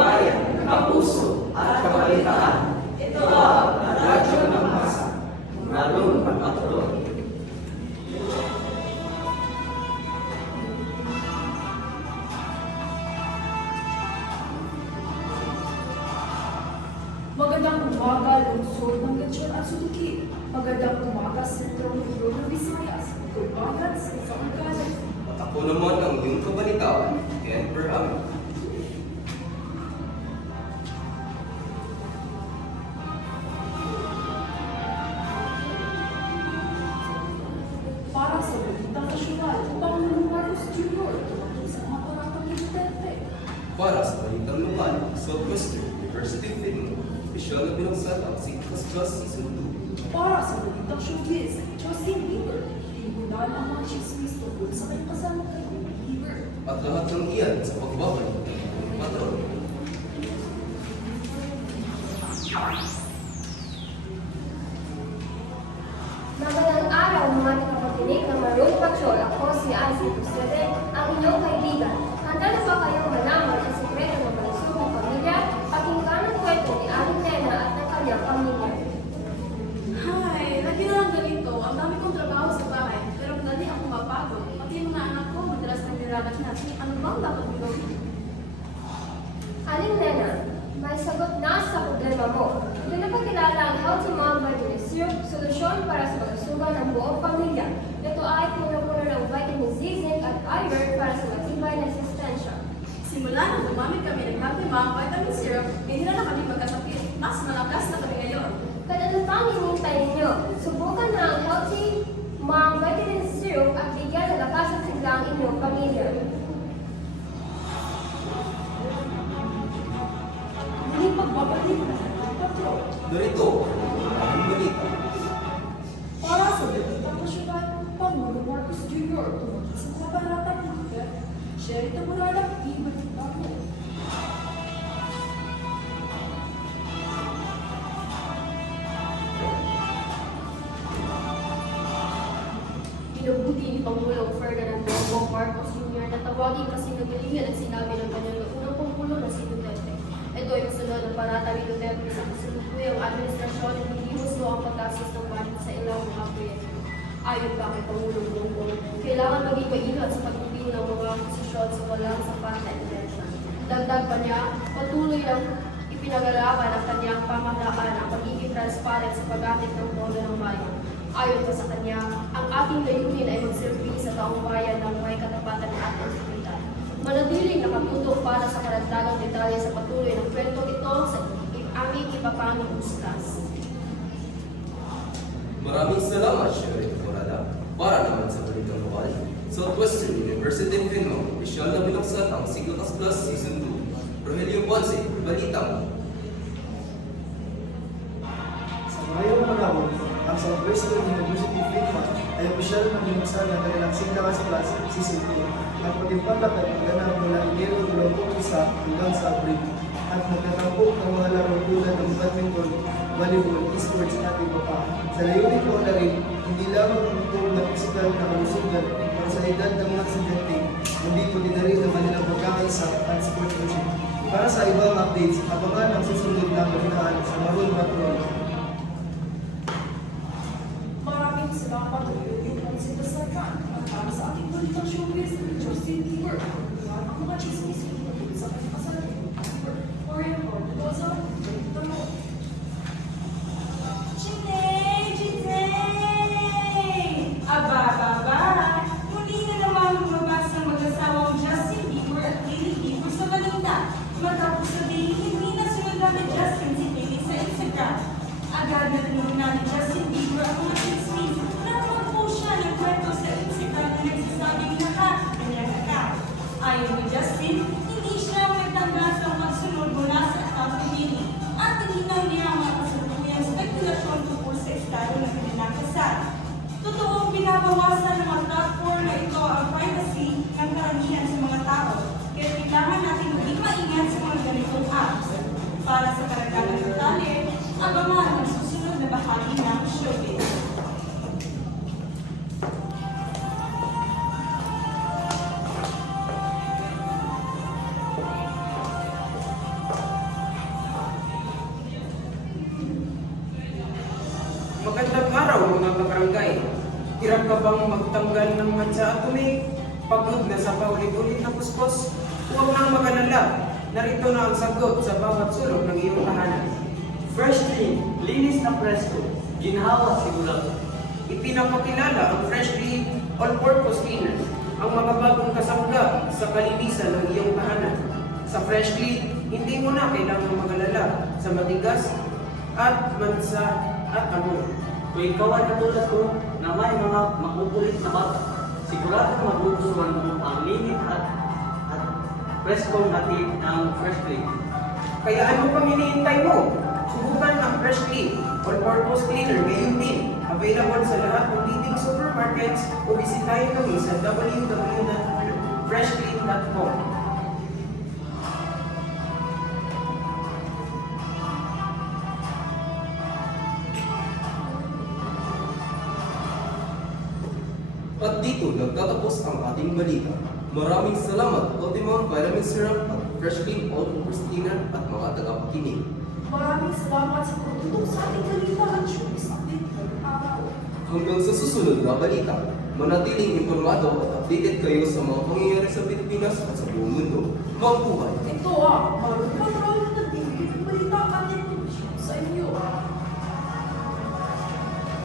bayan, kapuso, at kabalitaan. Ito ang radyo ng masa. Marunong magpatuloy. Magandang umaga, lungsod ng Lechon at Suzuki. Magandang umaga, sentro ng Luzon, Visayas. Kumbagat sa isang kalat. At ako naman ang iyong kabalitaan, Ken Perham. Para sa Balitang Nasyonal, Pangulong Marcos Jr. tumating sa mga paratang ni Duterte. Para sa balitang lokal, Southwestern University Film, opisyal na binuksan ang Sikas Plus Season 2. Para sa Balitang Showbiz, Justin Bieber. Higulan ang mga chismis tungkol sa kanyang kasama kay Baby Bieber. At lahat ng iyan sa pagbabalik ng patron. Magandang araw mga tagapakinig ng Maroon Patrol. Ako si Isaac Busquete, ang inyong kaibigan. Handa na ba kayong malaman ang sekreto ng malusugong pamilya? Pakinggan ang kwento ni Aling Lena at ng kanyang pamilya. Hi! Lagi na lang ganito. Ang dami kong trabaho sa bahay, pero dali ako mapagod. Pati yung mga anak ko, madalas nang niragat na. Ano bang dapat mo gawin? Aling Lena, may sagot na sa problema mo. Ito na pagkilala ang Healthy Mom Vitamin Syrup, solusyon para sa kalusugan ng buong pamilya. Ito ay puno-puno ng vitamin Z, zinc at iron para sa matibay na resistensya. Simula nang gumamit kami ng Happy Mom Vitamin Syrup, hindi na kami magkasakit. Mas malakas na kami ngayon. Kaya ano pang hinihintay ninyo? Subukan na ang Healthy Mom Vitamin Syrup at bigyan ng lakas at sigla ang inyong pamilya. Muli pagbabalik na Maroon Patrol. Narito, ang balita. Para sa Balitang Nasyonal, Pangulong Marcos Jr. tumating sa mga paratang ni Duterte. Sherry Tamurada, Iba Tibago. Pinabuti ni Pangulong Ferdinand Bongbong Marcos Jr. na tawagin kasi nabilingin at sinabi ng kanyang unang Pangulo na si Duterte. Ito ay kasunod ng panata ni Duterte sa kasunod-tuyang administrasyon at hindi gusto ang pagkasis ng budget sa ilang mga proyekto. Ayon pa kay Pangulong Bongbong, kailangan maging maingat sa pagpipili ng mga posisyon sa walang sapat na intensyon. Dagdag pa niya, patuloy lang ipinagalaban ng kanyang pamahalaan ang pagiging transparent sa paggamit ng pondo ng bayan. Ayon pa sa kanya, ang ating layunin ay magsilbi sa taong bayan ng may katapatan at integridad. Manatiling nakatutok para sa karagdagang detalye sa patuloy ng kwento ito sa aming ipapanging ustas. Maraming salamat, Sherry Tamurada. Para naman sa balitang lokal, Southwestern University Film, opisyal na binuksan ang Sikas Plus Season 2. Rogelio Ponce, balita mo. Sa ngayong panahon, ang Southwestern University Film ay opisyal na binuksan ng kanilang Sikas Plus Season 2 at patimpalak at pagganap mula Enero 21 hanggang sa Abril at magtatampok ng mga laro tulad ng badminton, volleyball, esports at iba pa. Sa layunin ko na rin, hindi lamang tungkol na pisikal na kalusugan para sa edad ng mga estudyante, hindi po din na rin ang kanilang pagkakaisa at sportsmanship. Para sa ibang updates, abangan ang susunod na balitaan sa Maroon Patrol. Maraming salamat at yung konsiderasyon at para sa ating Balitang Showbiz, Justin Bieber. At ang mga chismis tungkol sa kanyang kasama ni Baby Bieber. Forever, Rosa, Balitang mo. Aba, muli na naman lumabas ng mag-asawang Justin Bieber at Hailey Bieber sa balita. Matapos sabihin, hindi na sunod namin Justin si Hailey sa Instagram. Agad na tinulong namin Justin Bieber ang mga chismis na mag-post siya ng kwento sa Instagram na nagsasabing kanyang account. Ayon ni Justin, hindi siya nagtanggap ng magsunod mula sa account ni Hailey at tininaw niya ang mga kasalukuyang spekulasyon tungkol sa estado ng kanilang kasal. Totoong binabawasan ng mga platform na ito ang privacy ng karamihan sa mga tao. Kaya kailangan natin maging maingat sa mga ganitong apps. Para sa karagdagang detalye, abangan ang susunod na bahagi ng showbiz. araw mga kabarangay. Hirap ka bang magtanggal ng matcha atomic? Pagod na sa paulit-ulit na puspos? Huwag nang mag-alala. Narito na ang sagot sa bawat sulok ng iyong tahanan. Fresh clean, linis na presko, ginhawa sigurado. Ipinapakilala ang Fresh Clean All-Purpose Cleaner, ang mga bagong kasangga sa kalinisan ng iyong tahanan. Sa Fresh Clean, hindi mo na kailangang mag-alala sa matigas at mansa at amoy. Kung ikaw ay katulad ko na may mga makukulit na bata, sigurado magugustuhan mo ang linis at preskong hatid ng Fresh Clean. Kaya ano pang hinihintay mo? Subukan ang Fresh Clean All-Purpose Cleaner ngayon din. Available sa lahat ng leading supermarkets o bisitahin kami sa www.freshclean.com. At dito nagtatapos ang ating balita. Maraming salamat Ultima Vitamin Syrup at Fresh Clean All-Purpose Cleaner at mga tagapakinig. Maraming salamat sa pagtutok sa ating balita at showbiz update ngayong araw. Hanggang sa susunod na balita, manatiling informado at updated kayo sa mga pangyayari sa Pilipinas at sa buong mundo. Mabuhay! Ito ang Marunong Patrol na